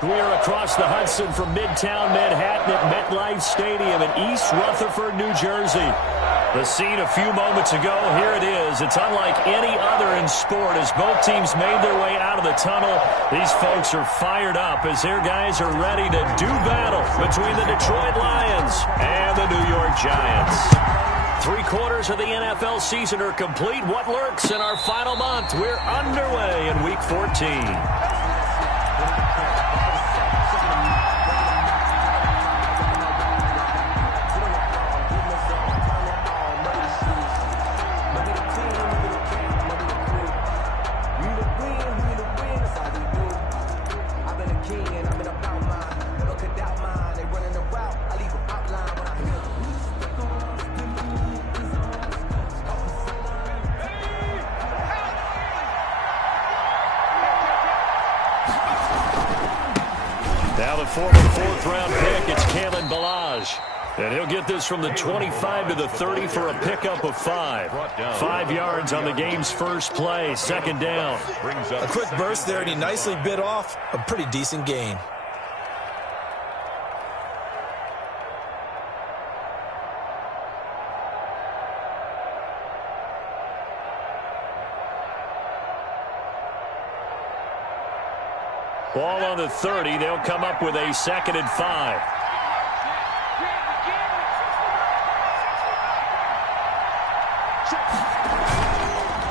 We're across the Hudson from Midtown Manhattan at MetLife Stadium in East Rutherford, New Jersey. The scene a few moments ago, here it is. It's unlike any other in sport as both teams made their way out of the tunnel. These folks are fired up as their guys are ready to do battle between the Detroit Lions and the New York Giants. 3/4 of the NFL season are complete. What lurks in our final month? We're underway in Week 14. Now the former 4th-round pick, it's Kalen Ballage. And he'll get this from the 25 to the 30 for a pickup of 5. 5 yards on the game's first play, 2nd down. A quick burst there, and he nicely bit off a pretty decent gain. Ball on the 30. They'll come up with a 2nd and 5.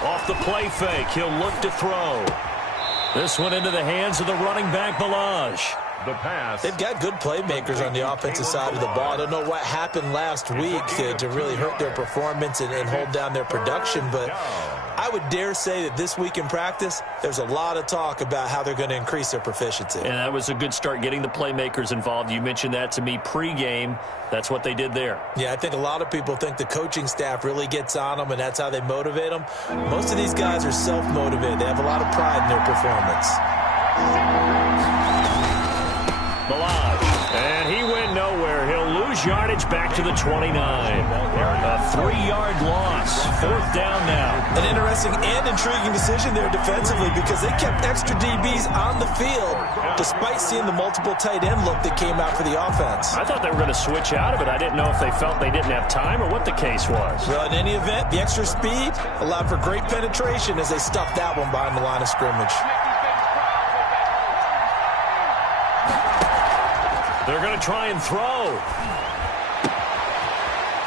Off the play fake. He'll look to throw. This one into the hands of the running back, Ballage. The pass. They've got good playmakers on the offensive side of the ball. I don't know what happened last week to really hurt their performance and hold down their production, but I would dare say that this week in practice, there's a lot of talk about how they're going to increase their proficiency. And that was a good start, getting the playmakers involved. You mentioned that to me pregame. That's what they did there. Yeah, I think a lot of people think the coaching staff really gets on them, and that's how they motivate them. Most of these guys are self-motivated. They have a lot of pride in their performance. Ballage, and he went nowhere. He'll lose yardage back to the 29. A 3-yard loss. 4th down now. An interesting and intriguing decision there defensively because they kept extra DBs on the field despite seeing the multiple tight end look that came out for the offense. I thought they were going to switch out of it. I didn't know if they felt they didn't have time or what the case was. Well, in any event, the extra speed allowed for great penetration as they stuffed that one behind the line of scrimmage. They're going to try and throw.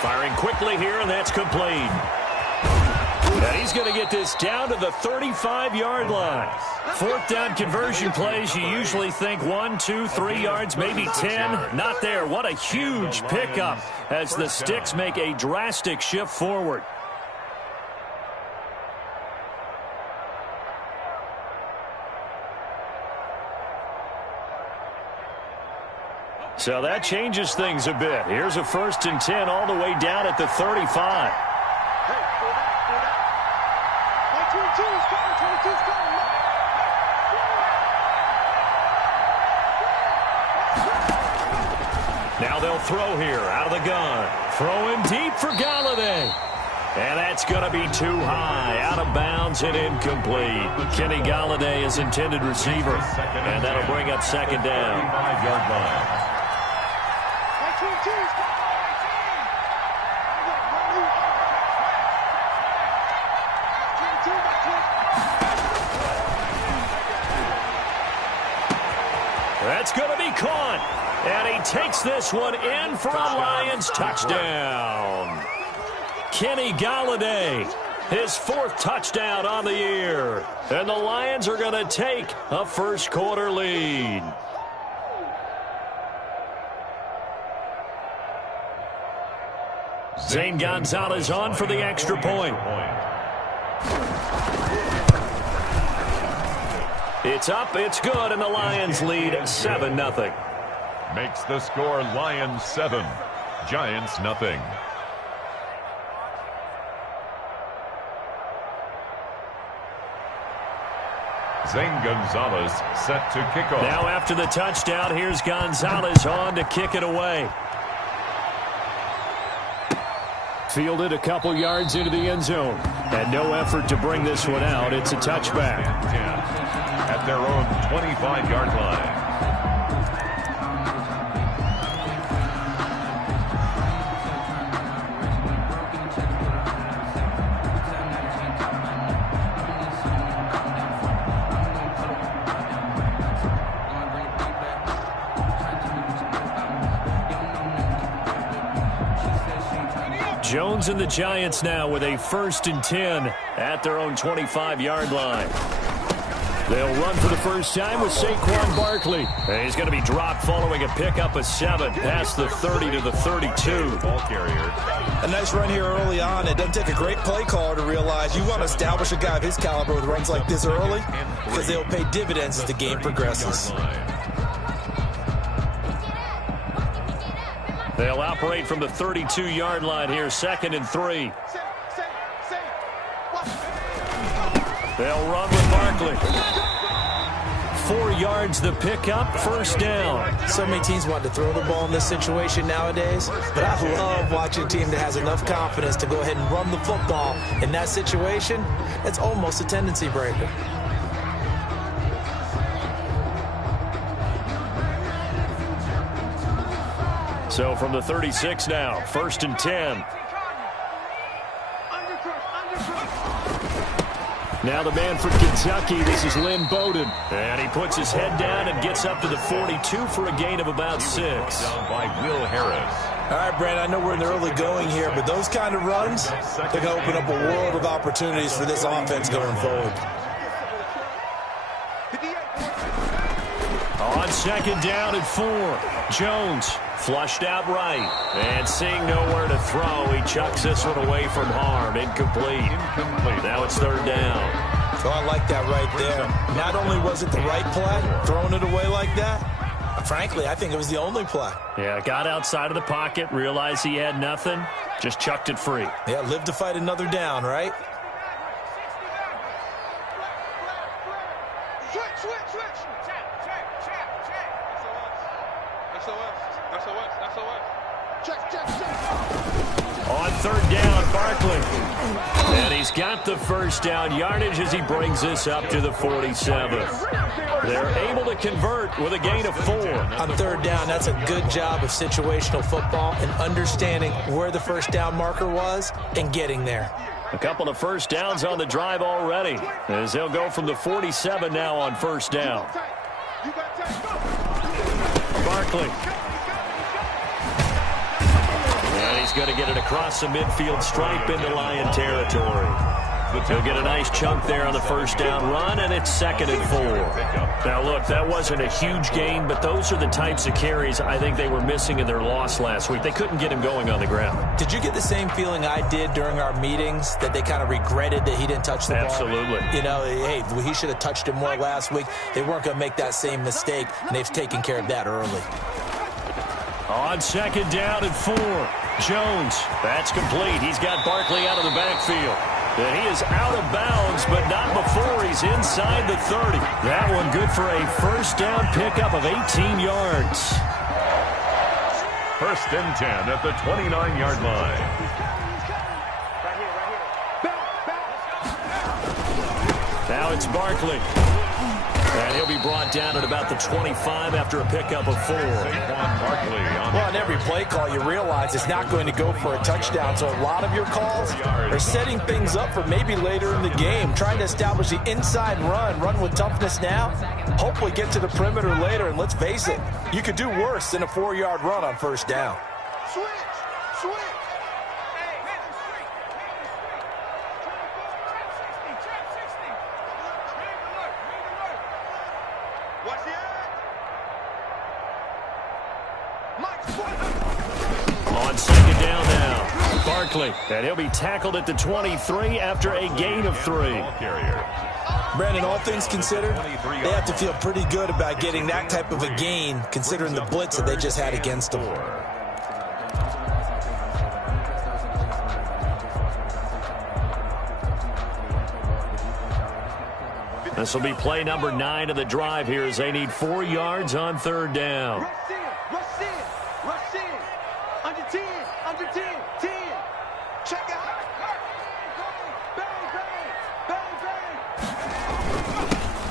Firing quickly here, and that's complete. And he's going to get this down to the 35-yard line. 4th down conversion plays, you usually think 1, 2, 3 yards, maybe 10. Not there. What a huge pickup as the Sticks make a drastic shift forward. So that changes things a bit. Here's a 1st and 10 all the way down at the 35. Now they'll throw here out of the gun. Throwing deep for Galladay. And that's going to be too high. Out of bounds and incomplete. Kenny Galladay is intended receiver. And that'll bring up 2nd down. 5-yard line. That's going to be caught. And he takes this one in for a Lions touchdown. Kenny Galladay, his 4th touchdown on the year. And the Lions are going to take a 1st-quarter lead. Zane Gonzalez on for the extra point. It's up, it's good, and the Lions lead 7-0. Makes the score Lions 7, Giants nothing. Zane Gonzalez set to kick off. Now after the touchdown, here's Gonzalez on to kick it away. Fielded a couple yards into the end zone. And no effort to bring this one out. It's a touchback. At their own 25-yard line. Jones and the Giants now with a 1st and 10 at their own 25-yard line. They'll run for the first time with Saquon Barkley. And he's going to be dropped following a pickup of 7 past the 30 to the 32. Ball carrier. A nice run here early on. It doesn't take a great play caller to realize you want to establish a guy of his caliber with runs like this early because they'll pay dividends as the game progresses. They'll operate from the 32-yard line here, 2nd and 3. They'll run with Barkley. 4 yards the pickup, 1st down. So many teams want to throw the ball in this situation nowadays, but I love watching a team that has enough confidence to go ahead and run the football in that situation. It's almost a tendency breaker. So from the 36 now, 1st and 10. Now the man for Kentucky, this is Lynn Bowden. And he puts his head down and gets up to the 42 for a gain of about 6. Down by Will Harris. All right, Brandon, I know we're in the early going here, but those kind of runs, they're going to open up a world of opportunities for this offense going forward. On 2nd down and 4, Jones flushed out right. And seeing nowhere to throw, he chucks this one away from harm. Incomplete. Now it's 3rd down. So I like that right there. Not only was it the right play, throwing it away like that, frankly, I think it was the only play. Yeah, got outside of the pocket, realized he had nothing, just chucked it free. Yeah, live to fight another down, right? On 3rd down, Barkley. And he's got the 1st down yardage as he brings this up to the 47. They're able to convert with a gain of 4. On 3rd down, that's a good job of situational football and understanding where the 1st down marker was and getting there. A couple of 1st downs on the drive already as they'll go from the 47 now on 1st down. Barkley. And he's going to get it across the midfield stripe into Lion territory. He'll get a nice chunk there on the 1st down run, and it's 2nd and 4. Now, look, that wasn't a huge gain, but those are the types of carries I think they were missing in their loss last week. They couldn't get him going on the ground. Did you get the same feeling I did during our meetings, that they kind of regretted that he didn't touch the ball? Absolutely. You know, hey, he should have touched it more last week. They weren't going to make that same mistake, and they've taken care of that early. On 2nd down and 4, Jones. That's complete. He's got Barkley out of the backfield. And he is out of bounds, but not before he's inside the 30. That one good for a 1st down pickup of 18 yards. 1st and 10 at the 29-yard line. Now it's Barkley. And he'll be brought down at about the 25 after a pickup of 4. Well, on every play call, you realize it's not going to go for a touchdown. So a lot of your calls are setting things up for maybe later in the game, trying to establish the inside run with toughness now, hopefully get to the perimeter later. And let's face it, you could do worse than a 4-yard run on 1st down. Switch. On 2nd down now, Barkley. And he'll be tackled at the 23 after a gain of 3. Brandon, all things considered, they have to feel pretty good about getting that type of a gain, considering the blitz that they just had against them. This will be play number 9 of the drive here as they need 4 yards on 3rd down. Rush in. Under 10. 10. Check out.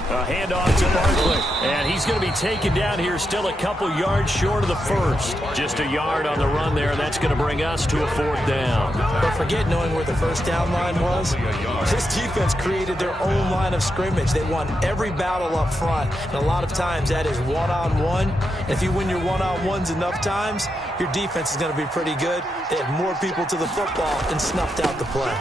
Bang. A handoff to Barkley. And he's going to be taken down here, still a couple yards short of the first. Just a yard on the run there. That's going to bring us to a 4th down. But forget knowing where the first down line was. This defense created their own line of scrimmage. They won every battle up front. And a lot of times that is one-on-one. And if you win your one-on-ones enough times, your defense is going to be pretty good. They had more people to the football and snuffed out the play.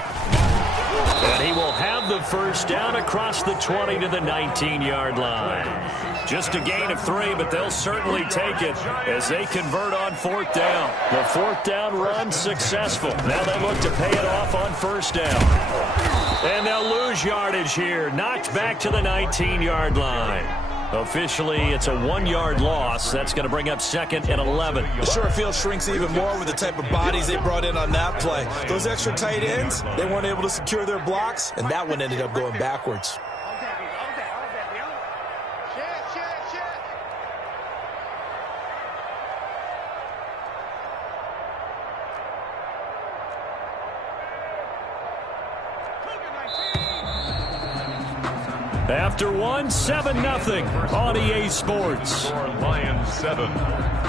And he will have the first down across the 20 to the 19-yard line. Just a gain of 3, but they'll certainly take it as they convert on 4th down. The 4th down run successful. Now they look to pay it off on 1st down. And they'll lose yardage here. Knocked back to the 19-yard line. Officially, it's a 1-yard loss. That's going to bring up 2nd and 11. The short field shrinks even more with the type of bodies they brought in on that play. Those extra tight ends, they weren't able to secure their blocks, and that one ended up going backwards. After 1, 7-0 on EA Sports. Lions 7,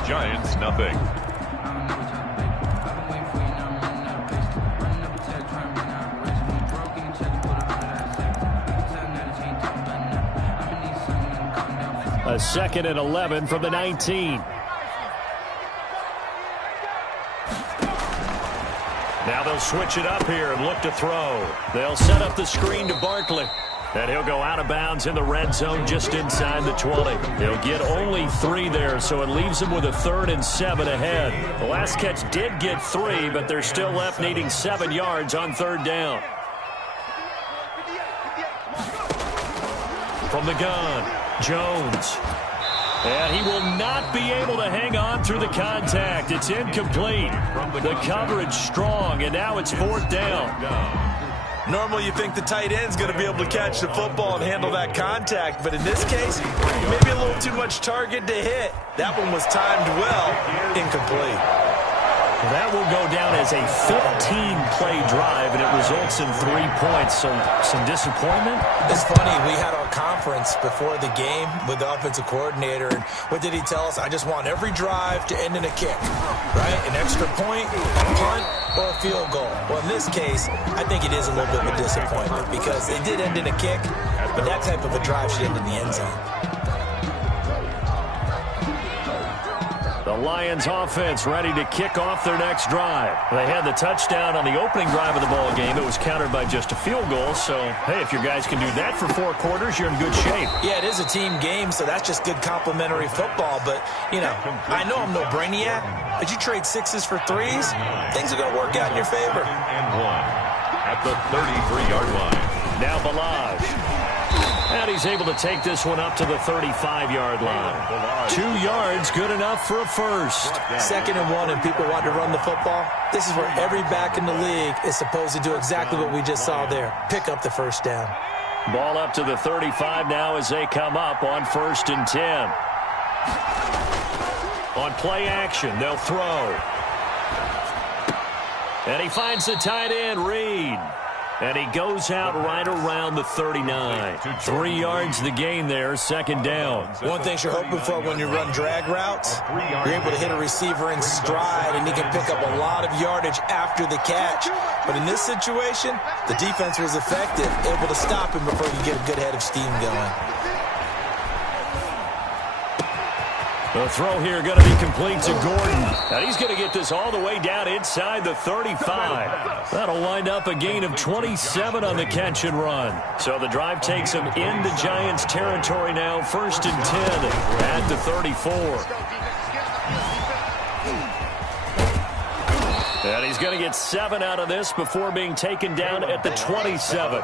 Giants nothing. A 2nd and 11 from the 19. Now they'll switch it up here and look to throw. They'll set up the screen to Barkley. And he'll go out of bounds in the red zone just inside the 20. He'll get only 3 there, so it leaves him with a 3rd and 7 ahead. The last catch did get 3, but they're still left needing 7 yards on 3rd down. From the gun, Jones. And he will not be able to hang on through the contact. It's incomplete. The coverage strong, and now it's 4th down. Normally you think the tight end's going to be able to catch the football and handle that contact, but in this case, maybe a little too much target to hit. That one was timed well, incomplete. That will go down as a 15-play drive, and it results in 3 points. So some disappointment? It's funny, we had our conference before the game with the offensive coordinator, and what did he tell us? I just want every drive to end in a kick, right? An extra point, a punt, or a field goal. Well, in this case, I think it is a little bit of a disappointment because they did end in a kick, but that type of a drive should end in the end zone. The Lions offense ready to kick off their next drive. They had the touchdown on the opening drive of the ball game. It was countered by just a field goal. So, hey, if your guys can do that for 4 quarters, you're in good shape. Yeah, it is a team game, so that's just good complimentary football. But, you know, I know I'm no brainiac, but you trade 6s for 3s, things are going to work out in your favor. And 1 at the 33-yard line. Now Balaj. And he's able to take this one up to the 35-yard line. 2 yards, good enough for a first. 2nd and 1, and people want to run the football. This is where every back in the league is supposed to do exactly what we just saw there. Pick up the first down. Ball up to the 35 now as they come up on 1st and 10. On play action, they'll throw. And he finds the tight end, Reed. And he goes out right around the 39. 3 yards the gain there, 2nd down. One thing you're hoping for when you run drag routes, you're able to hit a receiver in stride, and he can pick up a lot of yardage after the catch. But in this situation, the defense was effective, able to stop him before you get a good head of steam going. The throw here going to be complete to Gordon. And he's going to get this all the way down inside the 35. That'll wind up a gain of 27 on the catch and run. So the drive takes him into Giants territory now. 1st and 10 at the 34. And he's going to get 7 out of this before being taken down at the 27.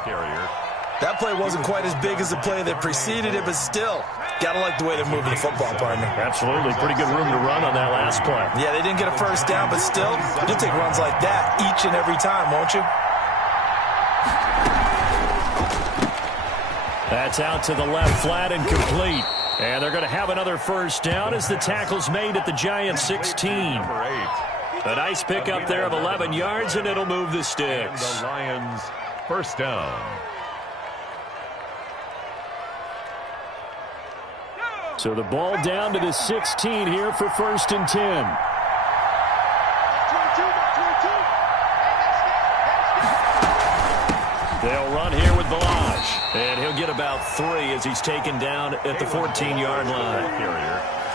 That play wasn't quite as big as the play that preceded it, but still, gotta like the way they're moving the football, partner. Absolutely. Pretty good room to run on that last play. Yeah, they didn't get a first down, but still, you'll take runs like that each and every time, won't you? That's out to the left, flat and complete. And they're going to have another first down as the tackle's made at the Giants 16. A nice pickup there of 11 yards, and it'll move the sticks. The Lions, first down. So the ball down to the 16 here for 1st and 10. They'll run here with Balaj, and he'll get about 3 as he's taken down at the 14-yard line.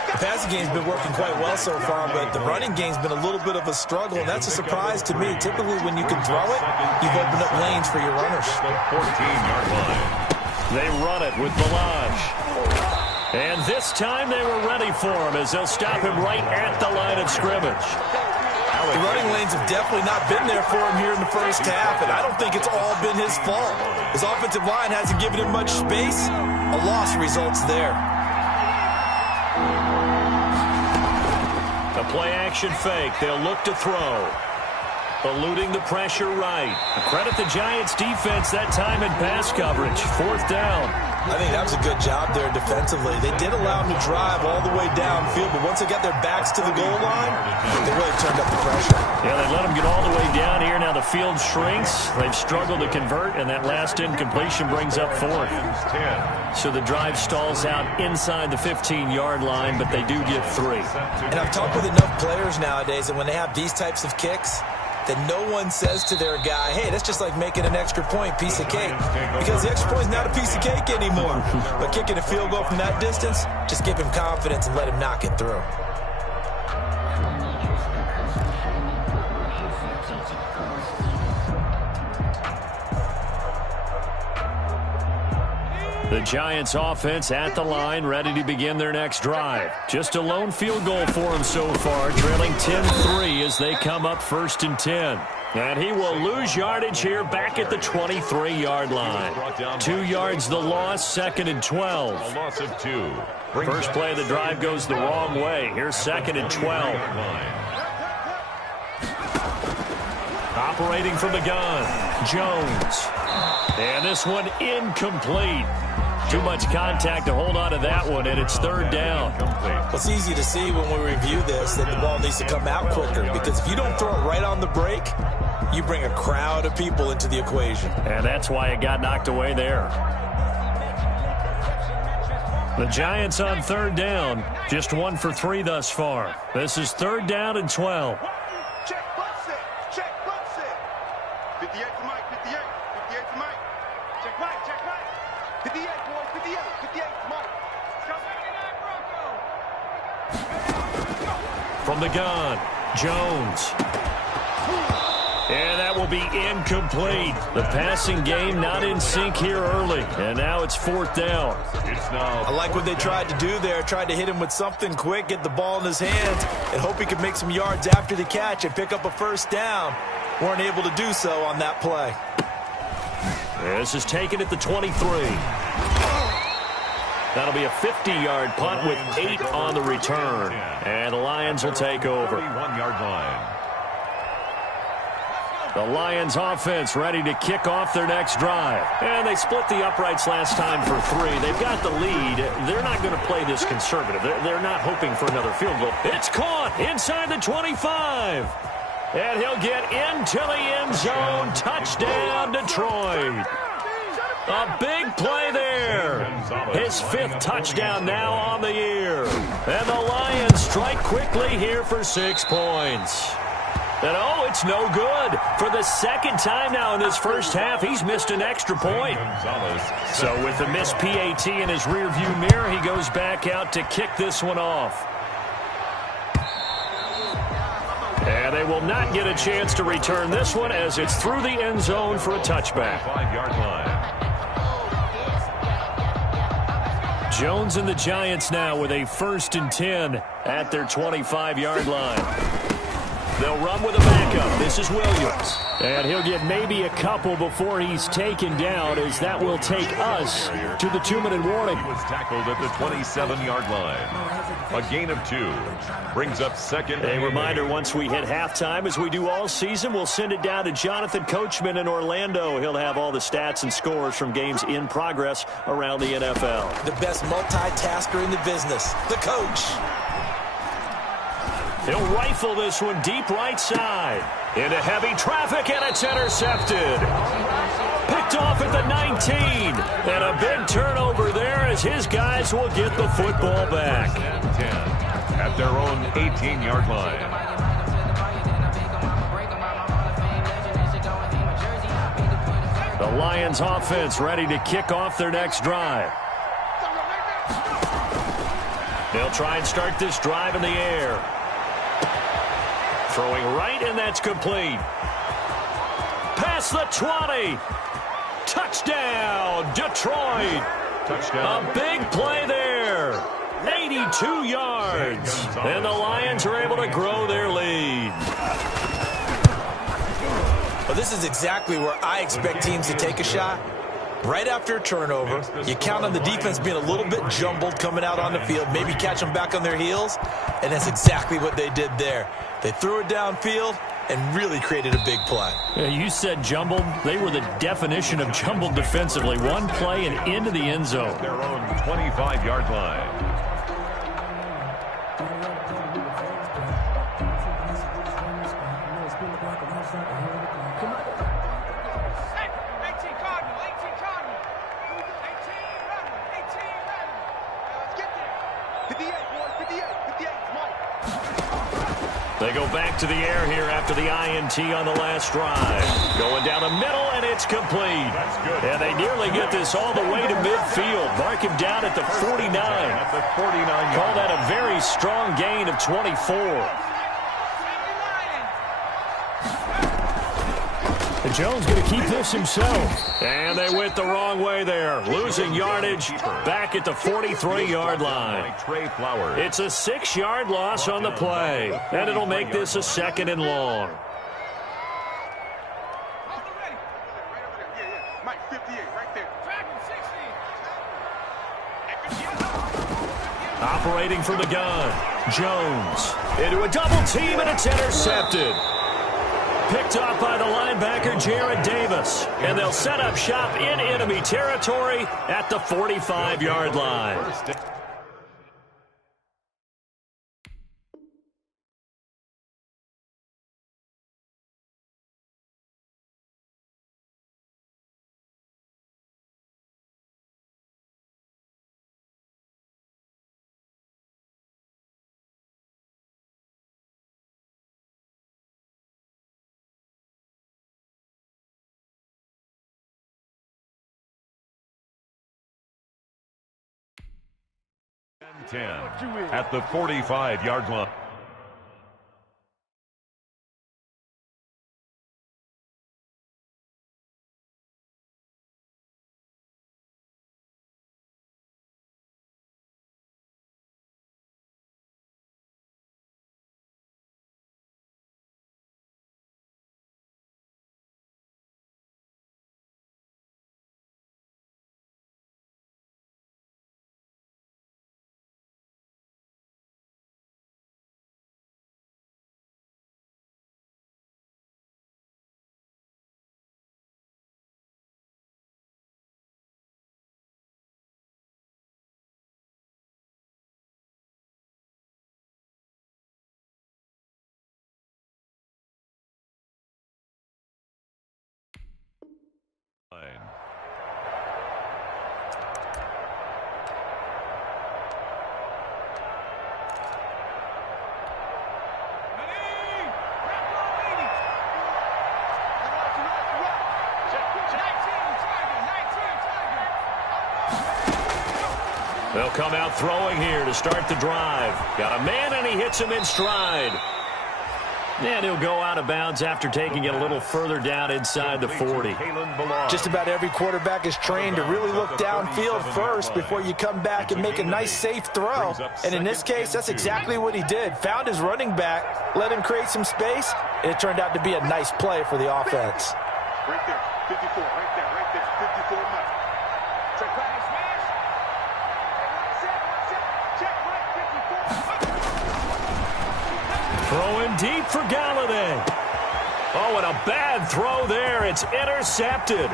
The passing game's been working quite well so far, but the running game's been a little bit of a struggle, and that's a surprise to me. Typically, when you can throw it, you've opened up lanes for your runners. 14-yard line. They run it with Balaj. And this time they were ready for him as they'll stop him right at the line of scrimmage. The running lanes have definitely not been there for him here in the first half, and I don't think it's all been his fault. His offensive line hasn't given him much space. A loss results there. A play-action fake. They'll look to throw. Eluding the pressure right. Credit the Giants' defense that time in pass coverage. 4th down. I think that was a good job there defensively. They did allow them to drive all the way downfield, but once they got their backs to the goal line, they really turned up the pressure. Yeah, they let them get all the way down here. Now the field shrinks. They've struggled to convert, and that last incompletion brings up 4th. So the drive stalls out inside the 15-yard line, but they do get 3. And I've talked with enough players nowadays, and when they have these types of kicks, that no one says to their guy, hey, that's just like making an extra point, piece of cake. Because the extra point is not a piece of cake anymore. But kicking a field goal from that distance, just give him confidence and let him knock it through. The Giants offense at the line, ready to begin their next drive. Just a lone field goal for him so far, trailing 10-3 as they come up 1st and 10. And he will lose yardage here back at the 23-yard line. 2 yards the loss, 2nd and 12. A loss of 2. First play of the drive goes the wrong way. Here's 2nd and 12. Operating from the gun, Jones. And this one incomplete. Too much contact to hold on to that one, and it's 3rd down. Well, it's easy to see when we review this that the ball needs to come out quicker, because if you don't throw it right on the break, you bring a crowd of people into the equation. And that's why it got knocked away there. The Giants on 3rd down, just 1 for 3 thus far. This is 3rd down and 12. Check, box it. Check, box it. 58 to Mike, 58. 58 to Mike. Check Mike, check Mike. 58, boys, 58. 58 to Mike. From the gun, Jones. And that will be incomplete. The passing game not in sync here early. And now it's 4th down. I like what they tried to do there. Tried to hit him with something quick, get the ball in his hands, and hope he could make some yards after the catch and pick up a 1st down. Weren't able to do so on that play. This is taken at the 23. That'll be a 50-yard punt with 8 on the return. And the Lions will take over. 31-yard line. The Lions offense ready to kick off their next drive. And they split the uprights last time for 3. They've got the lead. They're not going to play this conservative. They're not hoping for another field goal. It's caught inside the 25. And he'll get into the end zone. Touchdown, Detroit. A big play there. His 5th touchdown now on the year. And the Lions strike quickly here for 6 points. And oh, it's no good. For the 2nd time now in this first half, he's missed an extra point. So with the missed PAT in his rearview mirror, he goes back out to kick this one off. And they will not get a chance to return this one as it's through the end zone for a touchback. 5-yard line. Jones and the Giants now with a 1st and 10 at their 25-yard line. They'll run with a backup. This is Williams. And he'll get maybe a couple before he's taken down, as that will take us to the 2-minute warning. He was tackled at the 27-yard line. A gain of 2 brings up 2nd. A reminder, once we hit halftime, as we do all season, we'll send it down to Jonathan Coachman in Orlando. He'll have all the stats and scores from games in progress around the NFL. The best multitasker in the business, the coach. He'll rifle this one deep right side. Into heavy traffic, and it's intercepted. Picked off at the 19. And a big turnover there as as his guys will get the football back. 10 at their own 18-yard line. The Lions offense ready to kick off their next drive. They'll try and start this drive in the air. Throwing right, and that's complete. Past the 20. Touchdown, Detroit. Touchdown. A big play there. 82 yards. And the Lions are able to grow their lead. Well, this is exactly where I expect teams to take a shot. Right after a turnover, you count on the defense being a little bit jumbled coming out on the field, maybe catch them back on their heels, and that's exactly what they did there. They threw it downfield and really created a big play. Yeah, you said jumbled. They were the definition of jumbled defensively. One play and into the end zone. Their own 25-yard line. They go back to the air here after the INT on the last drive. Going down the middle, and it's complete. That's good. And they nearly get this all the way to midfield. Mark him down at the 49. At the 49. Call that a very strong gain of 24. And Jones going to keep this himself. And they went the wrong way there. Losing yardage back at the 43-yard line. Trey Flowers. It's a 6-yard loss on the play. And it'll make this a 2nd and long. Mike, 58, right there. Operating from the gun. Jones into a double team, and it's intercepted. Picked off by the linebacker, Jared Davis. And they'll set up shop in enemy territory at the 45-yard line. At the 45-yard line. They'll come out throwing here to start the drive. Got a man, and he hits him in stride. And he'll go out of bounds after taking it a little further down inside the 40. Just about every quarterback is trained to really look downfield first before you come back and make a nice, safe throw. And in this case, that's exactly what he did. Found his running back, let him create some space, and it turned out to be a nice play for the offense. Right there, 54, right there, 54 Mike. Check back, smash. Check right, 54. Throwing deep for Galladay. Oh, and a bad throw there. It's intercepted.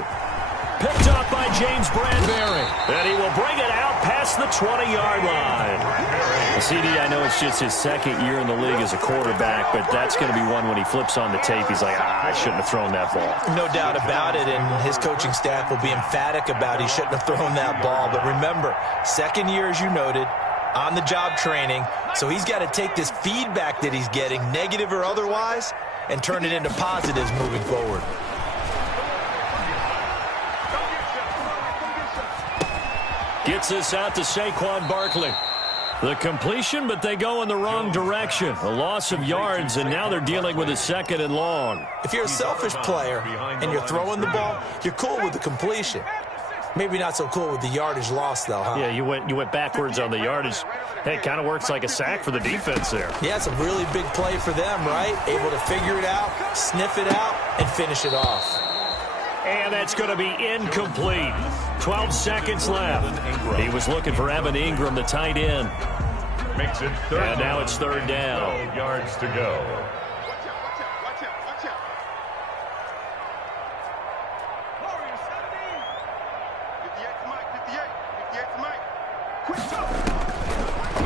Picked up by James Bradbury. And he will bring it out past the 20-yard line. CD, I know it's just his second year in the league as a quarterback, but that's going to be one when he flips on the tape. He's like, I shouldn't have thrown that ball. No doubt about it, and his coaching staff will be emphatic about he shouldn't have thrown that ball. But remember, second year, as you noted, on-the-job training, so he's got to take this feedback that he's getting, negative or otherwise, and turn it into positives moving forward. Gets this out to Saquon Barkley. The completion, but they go in the wrong direction. A loss of yards, and now they're dealing with a 2nd and long. If you're a selfish player and you're throwing the ball, you're cool with the completion. Maybe not so cool with the yardage loss, though, huh? Yeah, you went backwards on the yardage. Hey, it kind of works like a sack for the defense there. Yeah, it's a really big play for them, right? Able to figure it out, sniff it out, and finish it off. And that's going to be incomplete. 12 seconds left. He was looking for Evan Ingram, the tight end. Makes it third. And now it's third down. 12 yards to go. Watch out. Warriors 58 to Mike.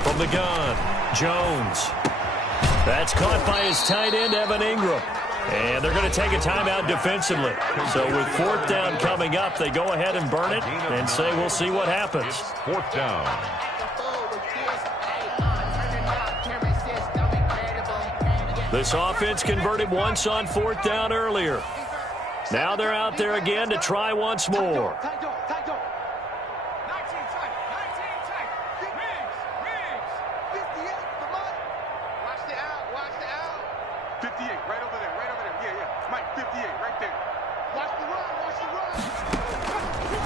From the gun, Jones. That's caught by his tight end, Evan Ingram. And they're going to take a timeout defensively. So with 4th down coming up, they go ahead and burn it and say we'll see what happens. 4th down. This offense converted once on 4th down earlier. Now they're out there again to try once more.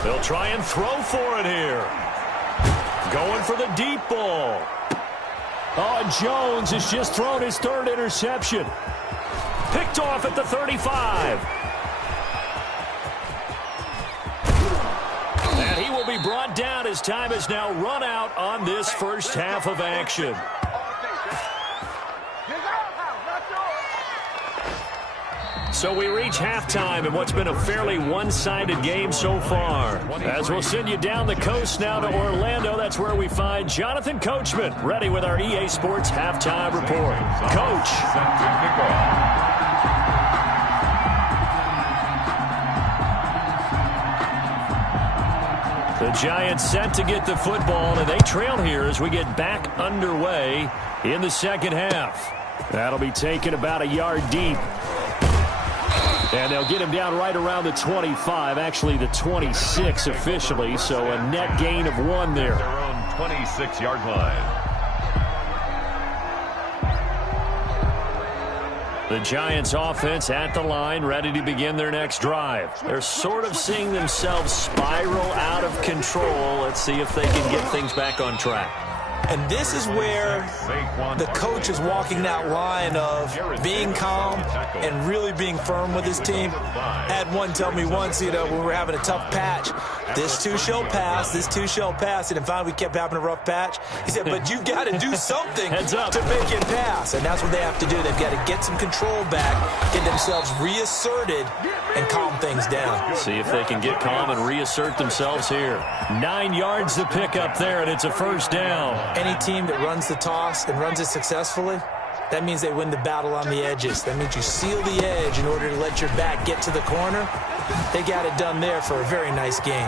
They'll try and throw for it here. Going for the deep ball. Oh, and Jones has just thrown his 3rd interception. Picked off at the 35. And he will be brought down as time has now run out on this first half of action. So we reach halftime in what's been a fairly one-sided game so far. As we'll send you down the coast now to Orlando, that's where we find Jonathan Coachman ready with our EA Sports halftime report. Coach. The Giants set to get the football, and they trail here as we get back underway in the second half. That'll be taken about a yard deep. And they'll get him down right around the 25, actually the 26 officially, so a net gain of 1 there. Their own 26-yard line. The Giants offense at the line, ready to begin their next drive. They're sort of seeing themselves spiral out of control. Let's see if they can get things back on track. And this is where the coach is walking that line of being calm and really being firm with his team. I had one tell me once, when we were having a tough patch, this too shall pass, this too shall pass. And finally we kept having a rough patch. He said, but you've got to do something to make it pass. And that's what they have to do. They've got to get some control back, get themselves reasserted, and calm things down. See if they can get calm and reassert themselves here. 9 yards to pick up there, and it's a first down. Any team that runs the toss and runs it successfully, that means they win the battle on the edges. That means you seal the edge in order to let your back get to the corner. They got it done there for a very nice game.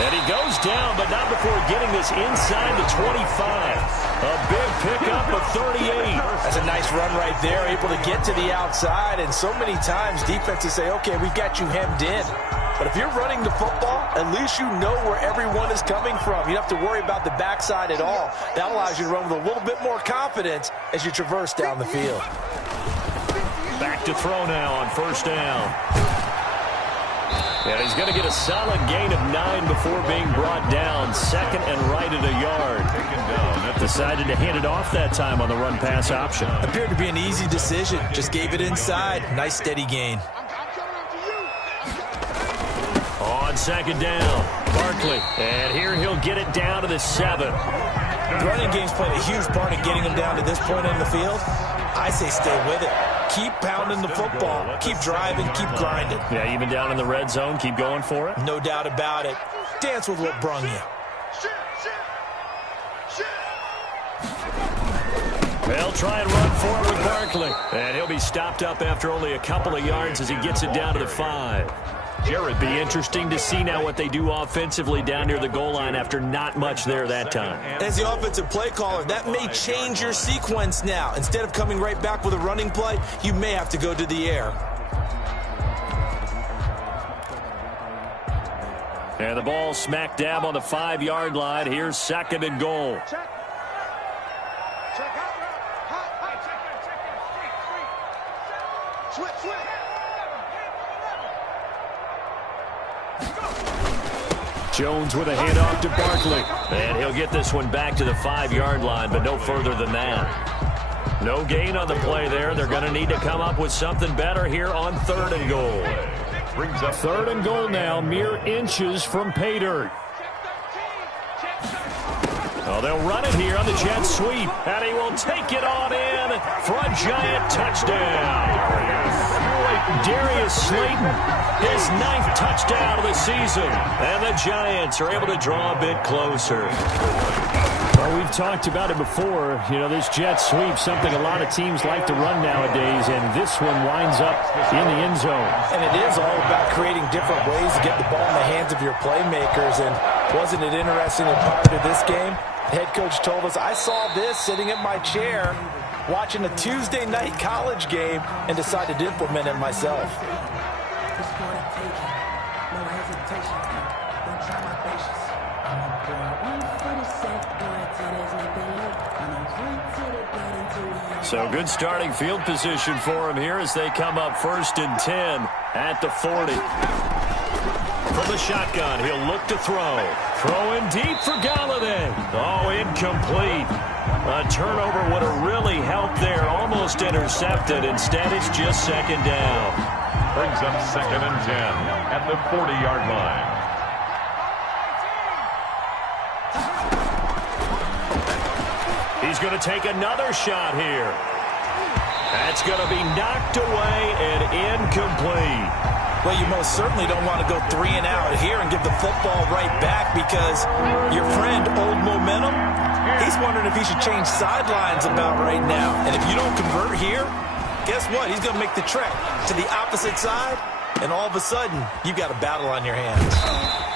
And he goes down, but not before getting this inside the 25. A big pickup of 38. That's a nice run right there, able to get to the outside. And so many times defenses say, okay, we've got you hemmed in. But if you're running the football, at least you know where everyone is coming from. You don't have to worry about the backside at all. That allows you to run with a little bit more confidence as you traverse down the field. Back to throw now on first down. And he's going to get a solid gain of 9 before being brought down. 2nd and right at a yard. Decided to hand it off that time on the run-pass option. Appeared to be an easy decision. Just gave it inside. Nice steady gain. On 2nd down, Barkley. And here he'll get it down to the 7. The running game's played a huge part in getting him down to this point in the field. I say stay with it. Keep pounding the football. Keep driving. Keep grinding. Yeah, even down in the red zone, keep going for it. No doubt about it. Dance with what brung you. They'll try and run forward with Barkley. And he'll be stopped up after only a couple of yards as he gets it down to the 5. Jared, be interesting to see now what they do offensively down near the goal line after not much there that time. As the offensive play caller, that may change your sequence now. Instead of coming right back with a running play, you may have to go to the air. And the ball smack dab on the 5-yard line. Here's 2nd and goal. Jones with a handoff to Barkley. And he'll get this one back to the 5-yard line, but no further than that. No gain on the play there. They're going to need to come up with something better here on 3rd and goal. Brings up 3rd and goal now, mere inches from pay dirt. Oh, they'll run it here on the jet sweep, and he will take it on in for a giant touchdown. Darius Slayton, his 9th touchdown of the season, and the Giants are able to draw a bit closer. Well, we've talked about it before. You know, this jet sweep, something a lot of teams like to run nowadays, and this one winds up in the end zone. And it is all about creating different ways to get the ball in the hands of your playmakers, and wasn't it interesting that prior to this game, the head coach told us, I saw this sitting in my chair watching a Tuesday night college game and decided to implement it myself. So good starting field position for him here as they come up 1st and 10 at the 40. From the shotgun, he'll look to throw. Throwing deep for Galladay. Oh, incomplete. A turnover would have really helped there. Almost intercepted. Instead, it's just 2nd down. brings up 2nd and 10 at the 40-yard line. He's going to take another shot here. That's going to be knocked away and incomplete. Well, you most certainly don't want to go 3 and out here and give the football right back, because your friend, Old Momentum, he's wondering if he should change sidelines about right now. And if you don't convert here, guess what? He's going to make the trek to the opposite side, and all of a sudden, you've got a battle on your hands.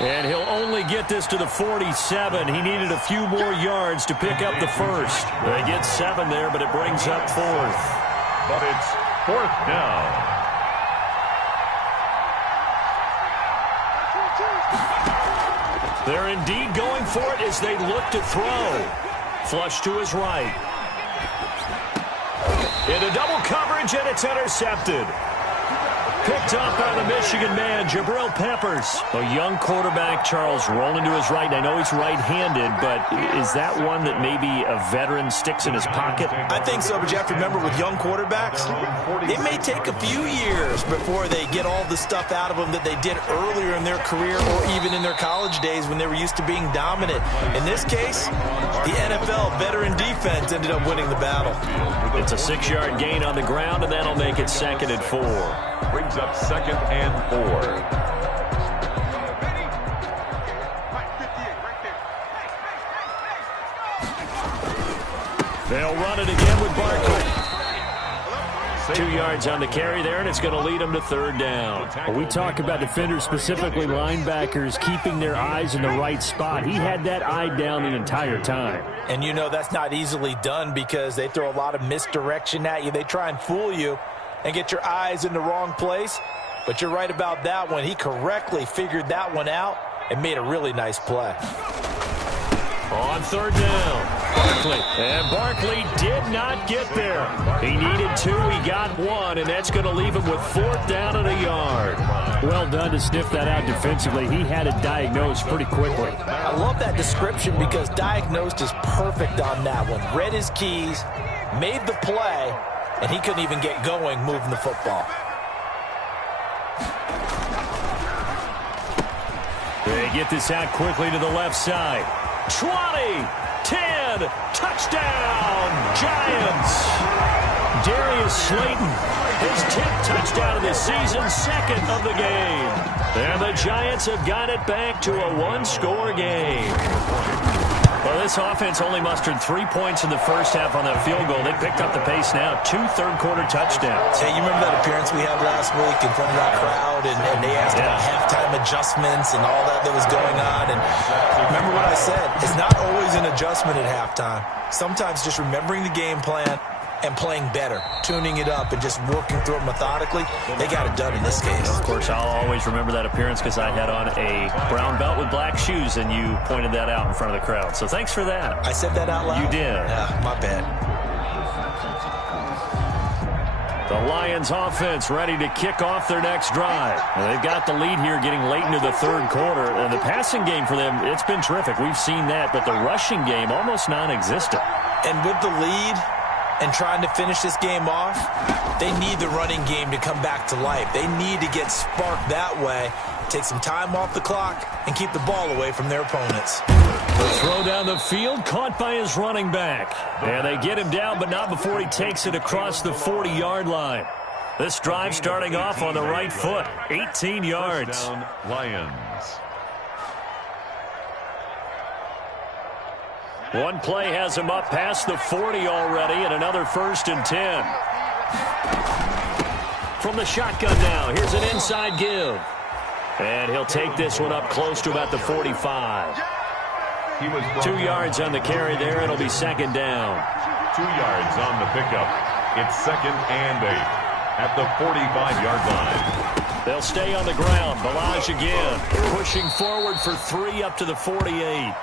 And he'll only get this to the 47. He needed a few more yards to pick up the first. They get 7 there, but it brings up 4th. But it's 4th down. They're indeed going for it as they look to throw. Flush to his right. Into double coverage, and it's intercepted. Picked up by the Michigan man, Jabril Peppers. A young quarterback, Charles, rolling to his right. And I know he's right-handed, but is that one that maybe a veteran sticks in his pocket? I think so, but you have to remember with young quarterbacks, it may take a few years before they get all the stuff out of them that they did earlier in their career or even in their college days when they were used to being dominant. In this case, the NFL veteran defense ended up winning the battle. It's a 6-yard gain on the ground, and that'll make it 2nd and 4. Brings up 2nd and 4. They'll run it again with Barkley. 2 yards on the carry there, and it's going to lead them to 3rd down. Well, we talk about defenders, specifically linebackers, keeping their eyes in the right spot. He had that eye down the entire time. And you know that's not easily done because they throw a lot of misdirection at you. They try and fool you and get your eyes in the wrong place. But you're right about that one. He correctly figured that one out and made a really nice play. On 3rd down, Barkley. And Barkley did not get there. He needed 2, he got 1, and that's going to leave him with 4th down and a yard. Well done to sniff that out defensively. He had it diagnosed pretty quickly. I love that description because diagnosed is perfect on that one. Read his keys, made the play, and he couldn't even get going moving the football. They get this out quickly to the left side. 20, 10, touchdown, Giants. Darius Slayton, his 10th touchdown of the season, 2nd of the game. And the Giants have got it back to a 1-score game. this offense only mustered 3 points in the first half on that field goal. They picked up the pace now. 2 third-quarter touchdowns. Hey, you remember that appearance we had last week in front of that crowd, and they asked about halftime adjustments and all that was going on. And remember what I said. It's not always an adjustment at halftime. Sometimes just remembering the game plan and playing better, tuning it up, and just working through it methodically. They got it done in this case. Of course, I'll always remember that appearance because I had on a brown belt with black shoes, and you pointed that out in front of the crowd. So thanks for that. I said that out loud? You did. Yeah, my bad. The Lions offense ready to kick off their next drive. And they've got the lead here getting late into the third quarter. And the passing game for them, it's been terrific. We've seen that, but the rushing game almost non-existent. And with the lead and trying to finish this game off, they need the running game to come back to life. They need to get sparked that way, take some time off the clock, and keep the ball away from their opponents. The throw down the field, caught by his running back. And they get him down, but not before he takes it across the 40-yard line. This drive starting off on the right foot, 18 yards. First down, Lions. One play has him up past the 40 already, and another 1st and 10. From the shotgun now, here's an inside give. And he'll take this one up close to about the 45. 2 yards on the carry there. It'll be 2nd down. 2 yards on the pickup. It's 2nd and 8 at the 45-yard line. They'll stay on the ground. Balaj again, pushing forward for 3 up to the 48.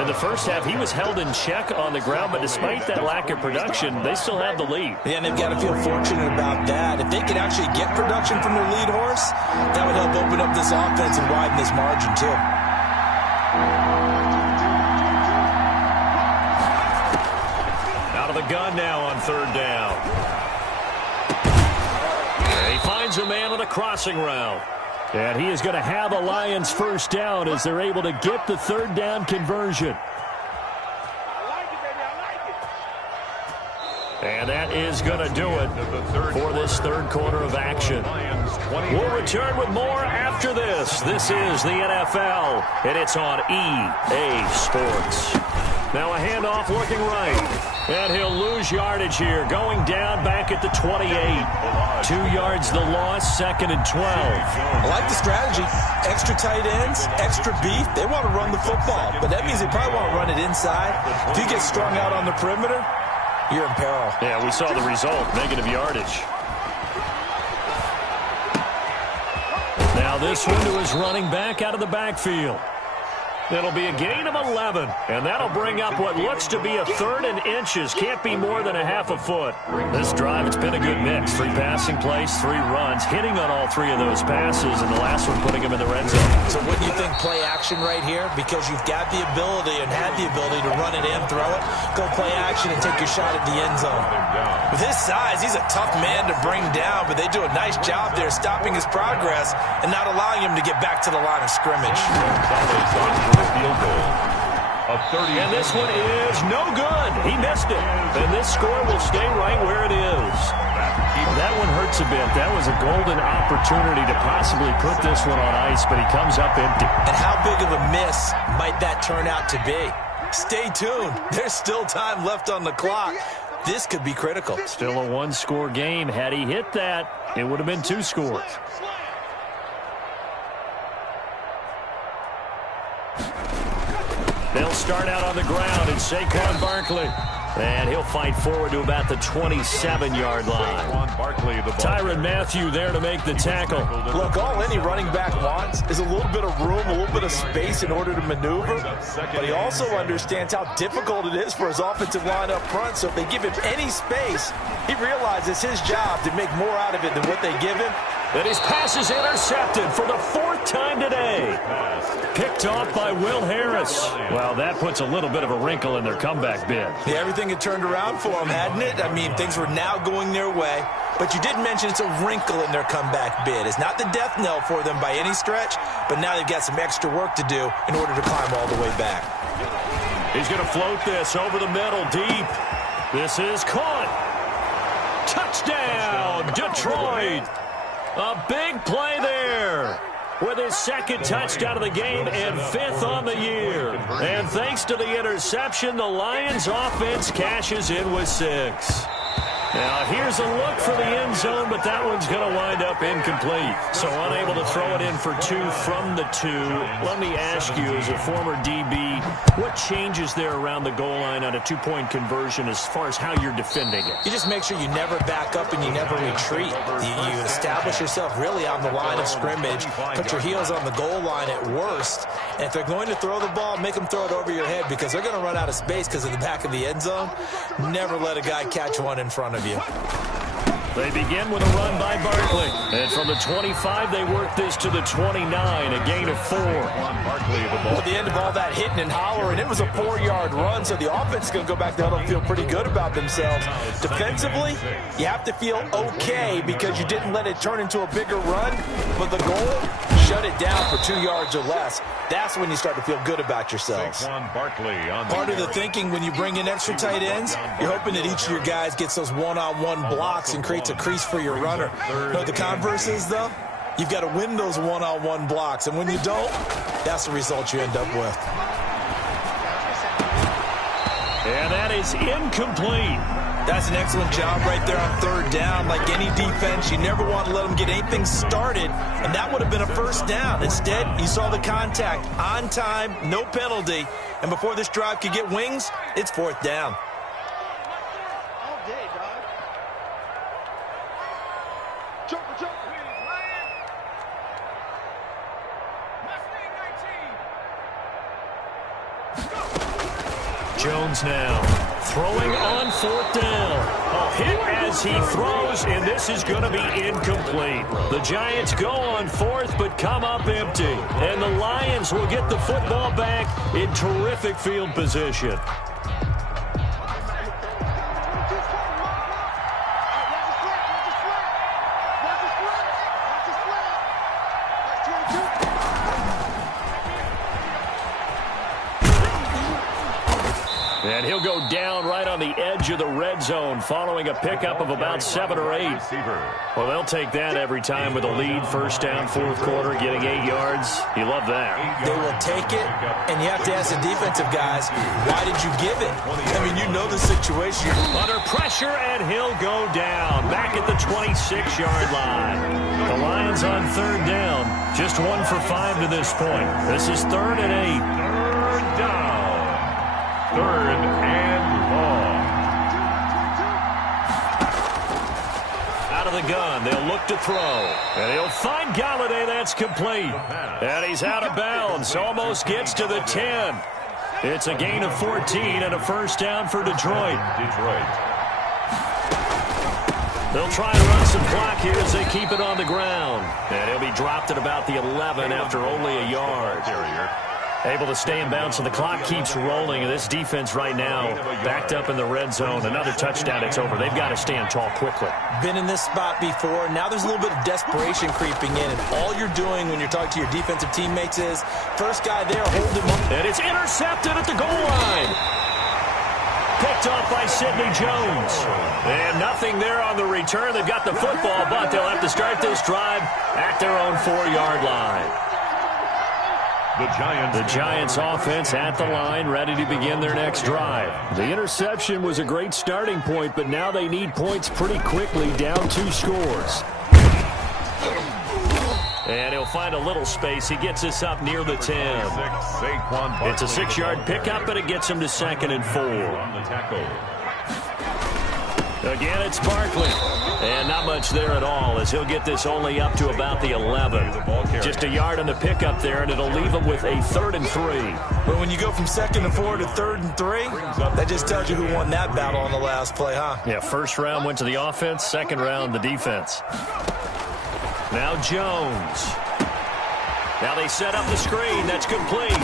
In the first half, he was held in check on the ground, but despite that lack of production, they still have the lead. Yeah, and they've got to feel fortunate about that. If they could actually get production from their lead horse, that would help open up this offense and widen this margin, too. Out of the gun now on 3rd down. He finds a man on a crossing route. And he is going to have a Lions 1st down as they're able to get the 3rd down conversion. And that is going to do it for this third quarter of action. We'll return with more after this. This is the NFL, and it's on EA Sports. Now a handoff looking right. And he'll lose yardage here, going down back at the 28. 2 yards the loss, 2nd and 12. I like the strategy. Extra tight ends, extra beef. They want to run the football, but that means they probably want to run it inside. If you get strung out on the perimeter, you're in peril. Yeah, we saw the result, negative yardage. Now this one to his running back out of the backfield. It'll be a gain of 11, and that'll bring up what looks to be a 3rd and inches. Can't be more than a half a foot. This drive, it's been a good mix. 3 passing plays, 3 runs, hitting on all 3 of those passes, and the last one putting him in the red zone. So wouldn't you think play action right here? Because you've got the ability and had the ability to run it in, throw it, go play action and take your shot at the end zone. With his size, he's a tough man to bring down, but they do a nice job there stopping his progress and not allowing him to get back to the line of scrimmage. Field goal. And this one is no good. He missed it. And this score will stay right where it is. That one hurts a bit. That was a golden opportunity to possibly put this one on ice, but he comes up empty. And how big of a miss might that turn out to be? Stay tuned. There's still time left on the clock. This could be critical. Still a 1-score game. Had he hit that, it would have been 2 scores. They'll start out on the ground, and Saquon Barkley. And he'll fight forward to about the 27-yard line. Tyrann Mathieu there to make the tackle. Look, all any running back wants is a little bit of room, a little bit of space in order to maneuver. But he also understands how difficult it is for his offensive line up front. So if they give him any space, he realizes it's his job to make more out of it than what they give him. And his pass is intercepted for the 4th time today. Picked off by Will Harris. Well, that puts a little bit of a wrinkle in their comeback bid. Yeah, everything had turned around for them, hadn't it? I mean, things were now going their way. But you did mention it's a wrinkle in their comeback bid. It's not the death knell for them by any stretch, but now they've got some extra work to do in order to climb all the way back. He's going to float this over the middle deep. This is caught. Touchdown, Detroit. A big play there with his 2nd touchdown of the game and 5th on the year. And thanks to the interception, the Lions offense cashes in with 6. Now, here's a look for the end zone, but that one's going to wind up incomplete. So unable to throw it in for 2 from the 2. Let me ask you, as a former DB, what changes there around the goal line on a 2-point conversion as far as how you're defending it? You just make sure you never back up and you never retreat. You establish yourself really on the line of scrimmage, put your heels on the goal line at worst, and if they're going to throw the ball, make them throw it over your head because they're going to run out of space because of the back of the end zone. Never let a guy catch one in front of you. They begin with a run by Barkley. And from the 25, they work this to the 29, a gain of 4. Barkley, the ball. At the end of all that hitting and hollering, it was a 4-yard run, so the offense is going to go back to huddle and feel pretty good about themselves. Defensively, you have to feel okay because you didn't let it turn into a bigger run, but the goal, shut it down for 2 yards or less. That's when you start to feel good about yourselves. Barkley on Part of the thinking when you bring in extra tight ends, you're hoping that each of your guys gets those one-on-one blocks and creates a crease for your runner. You know what the converse is, though? You've got to win those one-on-one blocks, and when you don't, that's the result you end up with. And that is incomplete. That's an excellent job right there on 3rd down. Like any defense, you never want to let them get anything started, and that would have been a 1st down. Instead, you saw the contact on time, no penalty, and before this drive could get wings, it's 4th down. All day, dog. Jump. Jones now throwing on 4th down. A hit as he throws, and this is going to be incomplete. The Giants go on 4th, but come up empty. And the Lions will get the football back in terrific field position. And he'll go down right on the edge of the red zone following a pickup of about 7 or 8. Well, they'll take that every time with a lead. 1st down, 4th quarter, getting 8 yards. You love that. They will take it, and you have to ask the defensive guys, why did you give it? I mean, you know the situation. Under pressure, and he'll go down. Back at the 26-yard line. The Lions on 3rd down. Just 1 for 5 to this point. This is 3rd and 8. 3rd down. 3rd and long. Out of the gun, they'll look to throw. And he'll find Galladay. That's complete. And he's out of bounds. Almost gets to the 10. It's a gain of 14 and a 1st down for Detroit. They'll try and run some clock here as they keep it on the ground. And he'll be dropped at about the 11 after only a yard. Able to stay in bounds, and the clock keeps rolling. And this defense right now backed up in the red zone. Another touchdown, it's over. They've got to stand tall quickly. Been in this spot before. Now there's a little bit of desperation creeping in, and all you're doing when you're talking to your defensive teammates is, first guy there, hold him up. And it's intercepted at the goal line. Picked off by Sidney Jones. And nothing there on the return. They've got the football, but they'll have to start this drive at their own 4-yard line. The Giants offense at the line, ready to begin their next drive. The interception was a great starting point, but now they need points pretty quickly, down 2 scores. And he'll find a little space. He gets us up near the 10. It's a 6-yard pickup, and it gets him to 2nd and 4. Again, it's Barkley. And not much there at all, as he'll get this only up to about the 11. Just a yard on the pickup there, and it'll leave him with a 3rd and 3. But when you go from 2nd and 4 to 3rd and 3, that just tells you who won that battle on the last play, huh? Yeah, 1st round went to the offense, 2nd round the defense. Now Jones. Now they set up the screen. That's complete.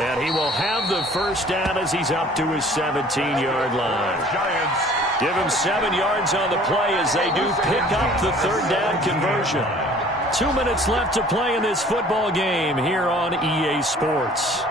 And he will have the 1st down as he's up to his 17-yard line. Giants. Give him 7 yards on the play as they do pick up the 3rd down conversion. 2 minutes left to play in this football game here on EA Sports.